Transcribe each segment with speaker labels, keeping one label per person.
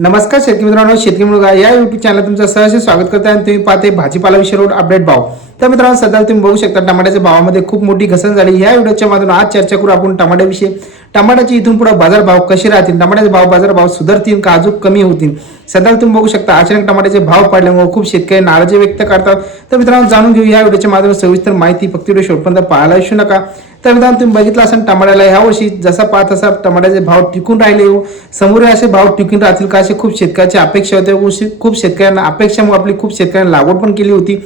Speaker 1: नमस्कार शेतकरी मित्रांनो शेतकरी मुलगा या युट्यूब चॅनल तुमचं सहर्ष स्वागत करते आणि तुम्ही पाहते भाजीपाला विषयावर अपडेट भाव. तर मित्रांनो सध्या तुम्ही बघू शकता टमाट्याच्या भावामध्ये खूप मोठी घसरण झाली. या व्हिडिओच्या माध्यमातून आज चर्चा करू आपण टमाट्याविषयी. टमाट्याचे इथून पुढे बाजार भाव कसे राहतील? टमाट्याचे भाव बाजार भाव सुधारतील का? अजून कमी होतील? सध्या तुम्ही बघू शकता अचानक टमाट्याचे भाव पडल्यामुळे खूप शेतकरी नाराजी व्यक्त करतात. तर मित्रांनो जाणून घेऊ या व्हिडिओच्या माध्यमातून सविस्तर माहिती फक्त व्हिडिओ शेवटपर्यंत पाहायला विसरू नका. तर मित्रांनो तुम्ही बघितलं असेल टमाट्याला ह्या वर्षी जसा पाहत असा टमाट्याचे भाव टिकून राहिले. समोर असे भाव टिकून राहतील का असे खूप शेतकऱ्याची अपेक्षा होते. व खूप शेतकऱ्यांना अपेक्षामुळे आपली खूप शेतकऱ्यांना लागवड पण केली होती.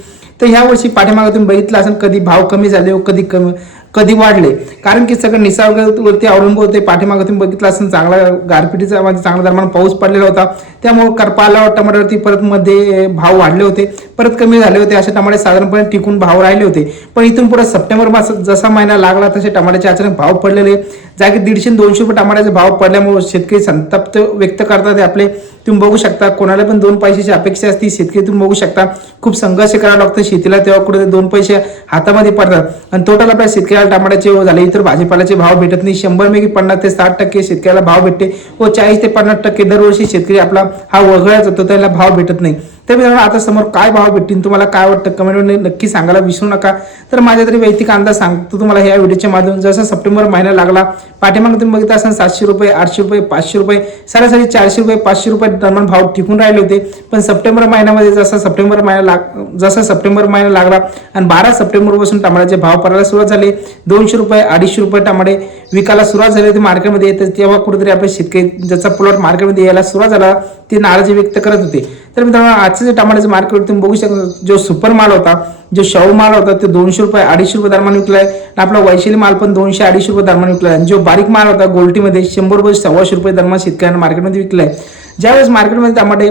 Speaker 1: तर ह्या वर्षी पाठीमागे तुम्ही बघितलं असेल कधी भाव कमी झाले व कधी कमी कधी वाढले? कारण की सगळं निसर्गावरती अवलंबून होते. पाठीमागे तुम्ही बघितलं असेल चांगला गारपिटीचा म्हणजे चांगला दरम्यान पाऊस पडलेला होता. त्यामुळे करपाला टमाट्यावरती परत मध्ये भाव वाढले होते परत कमी झाले होते असे टमाटे साधारणपणे टिकून भाव राहिले होते. पण इथून पुढे सप्टेंबर मास जसा महिना लागला तसे टमाट्याचे अचानक भाव पडलेले. जागी दीडशे दोनशे रुपये टमाट्याचे भाव पडल्यामुळे शेतकरी संतप्त व्यक्त करतात आपले. तुम्ही बघू शकता कोणाला पण दोन पैशाची अपेक्षा असते शेतकरी तुम्ही बघू शकता. खूप संघर्ष करावा लागतो शेतीला तेव्हा कुठे दोन पैसे हातामध्ये पडतात. आणि टोटल आपल्या शेतकऱ्याला टमाट्याचे झाले इतर भाजीपाल्याचे भाव भेटत नाही. शंभर पैकी पन्नास ते साठ टक्के शेतकऱ्याला भाव भेटते व चाळीस ते पन्नास टक्के दरवर्षी शेतकरी आपला हा वगळायचा होतो त्याला भाव भेटत नाही. तर मित्रांनो आता समोर काय भाव भेटतील तुम्हाला काय वाटतं? कमेंटमध्ये नक्की सांगायला विसरू नका. तर माझ्या तरी वैयक्तिक अंदाज सांगतो तुम्हाला ह्या व्हिडिओच्या माध्यमातून. जसं सप्टेंबर महिना लागला पाठीमागे तुम्ही बघितलं असाल सातशे रुपये आठशे रुपये पाचशे रुपये सरासरी चारशे रुपये पाचशे रुपये दरम्यान भाव टिकून राहिले होते. पण सप्टेंबर महिन्यामध्ये जसा सप्टेंबर महिना लाग जसा सप्टेंबर महिना लागला आणि बारा सप्टेंबरपासून टमाट्याचे भाव पडायला सुरुवात झाले. दोनशे रुपये अडीचशे रुपये टमाटे विकायला सुरुवात झाली होती मार्केटमध्ये. तर तेव्हा कुठेतरी आपले शेतकरी ज्याचा प्लॉट मार्केटमध्ये यायला सुरुवात झाला ते नाराजी व्यक्त करत होते. तर मित्रांनो आजचं जे टमाट्याचं मार्केट तुम्ही बघू शकता जो सुपर माल होता जो शाहू माल होता ते दोनशे रुपये अडीचशे रुपये दरम्यान विकलाय. आणि आपला वैशाली माल पण दोनशे अडीचशे रुपये दरम्यान विकलाय. आणि जो बारीक माल होता गोल्टीमध्ये शंभर रुपये सव्वाशे रुपये दरम्यान शेतकऱ्यांना मार्केटमध्ये विकलाय. ज्यावेळेस मार्केटमध्ये टमाटे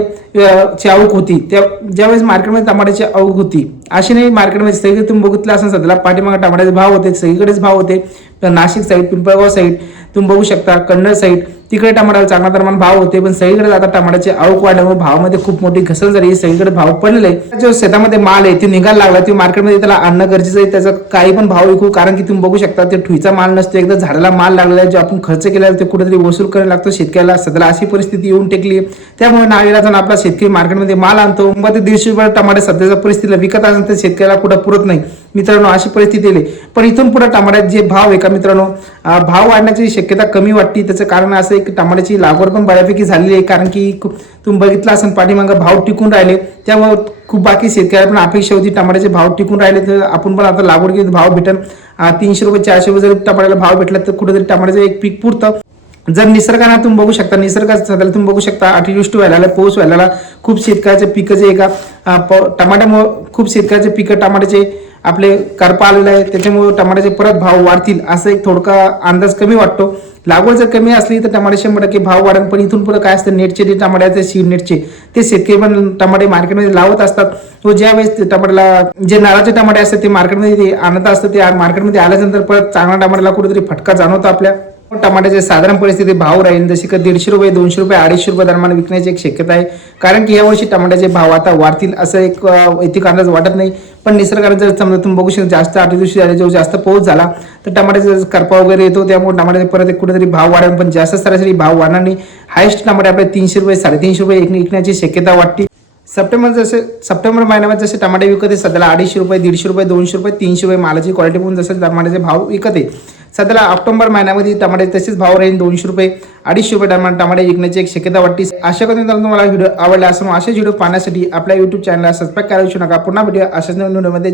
Speaker 1: ची आवक होती त्या ज्यावेळेस मार्केटमध्ये टमाट्याची आवक होती अशी नाही मार्केटमध्ये सगळीकडे तुम्ही बघितलं असं सध्याला पाठीमागे टमाट्याचे भाव होते सगळीकडेच भाव होते. तर नाशिक साईड पिंपळगाव साईड तुम्ही बघू शकता कन्नड साईड तिकडे टमाट्याला चांगला दरम्यान भाव होते पण सगळीकडे आता टमाट्याचे आवक वाढल्यामुळे भावामध्ये खूप मोठी घसरण झाली. सगळीकडे भाव पडलेले आहे. जो शेतामध्ये माल आहे ते निघायला लागला ते मार्केटमध्ये त्याला आणणं गरजेचं आहे. त्याचा काही पण भाव विकू कारण की तुम्ही बघू शकता ते ठुईचा माल नसतो. एकदा झाडाला माल लागलेला आहे जो आपण खर्च केला ते कुठेतरी वसूल करायला लागतो. शेतकऱ्याला सध्याला अशी परिस्थिती येऊन टेकली त्यामुळे नावेला जाऊन आपला शेतकरी मार्केटमध्ये माल आणतो. मग ते दीडशे रुपये टमाटे सध्याच्या परिस्थितीला विकत असेल तर शेतकऱ्याला कुठं पुरत नाही. मित्रांनो अशी परिस्थिती आली. पण इथून पुढे टमाट्यात जे भाव आहे का मित्रांनो? भाव वाढण्याची शक्यता कमी वाटते. त्याचं कारण असं आहे टमाट्याची लागवड पण बऱ्यापैकी झालेली आहे कारण की तुम्ही बघितलं असेल पाठीमागं भाव टिकून राहिले. त्यामुळे खूप बाकी शेतकऱ्याला पण अपेक्षा होती टमाट्याचे भाव टिकून राहिले तर आपण पण आता लागवड केली भाव भेटेल. तीनशे रुपये चारशे रुपये जर टमाट्याला भाव भेटला तर कुठेतरी टमाट्याचं एक पीक पुरतं. जर निसर्गाने तुम्ही बघू शकता निसर्गाचं सध्याला तुम्ही बघू शकता अतिवृष्टी व्हायला पाऊस व्हायला लागला. खूप शेतकऱ्याचे पिकं जे एका टमाट्यामुळं टमाट्यामुळे खूप शेतकऱ्याचे पिकं टमाट्याचे आपले करपा आलेले आहे त्याच्यामुळे टमाट्याचे परत भाव वाढतील असं एक थोडका अंदाज कमी वाटतो. लागवड जर कमी असली तर टमाटे शंभर टक्के भाव वाढेल पण इथून पुढे काय असतं? नेटचे जे टमाटे आहेत सीड नेटचे. ते शेतकरी पण टमाटे मार्केटमध्ये लावत असतात. व ज्या वेळेस ते टमाट्याला जे नारळाचे टमाटे असतात ते मार्केटमध्ये ते आणत असतात. ते मार्केटमध्ये आल्यानंतर परत चांगल्या टमाट्याला कुठेतरी फटका जाणवतो आपल्या. टमाट्याचे साधारण परिस्थिती भाव राहील जसे की दीडशे रुपये दोनशे रुपये अडीचशे रुपये दरम्यान विकण्याची एक शक्यता आहे. कारण की यावर्षी टमाट्याचे भाव आता वाढतील असं एक अं, अंदाज वाटत नाही. पण निसर्गाने जर समजा तुम्ही बघू शकता जास्त आठ दिवशी झाले जो जास्त पाऊस झाला तर टमाट्याचा करपा वगैरे येतो त्यामुळे टमाट्याचे परत कुठेतरी भाव वाढेल. पण जास्त सरासरी भाव वाढणार नाही. हायेस्ट टमाटे आपले तीनशे रुपये साडेतीनशे रुपये एक विकण्याची शक्यता वाटते. सप्टेंबर जसे सप्टेंबर महिन्यामध्ये जसे टमाटे विकत आहे सध्याला अडीचशे रुपये दीडशे रुपये दोनशे रुपये तीनशे रुपये मालाची क्वालिटी पण जसे टमाट्याचे भाव विकत आहे सध्याला ऑक्टोबर महिन्यामध्ये टमाटे तसेच भाव राहील दोनशे रुपये अडीचशे रुपये टमा टमाटे विकण्याची एक शक्यता वाटते. अशा करून तुम्हाला व्हिडिओ आवडला असं असेच व्हिडिओ पाहण्यासाठी आपल्या युट्यूब चॅनलला सबस्क्राईब करायला विसरू नका. पुन्हा व्हिडिओ अशाच नवीन व्हिडिओमध्ये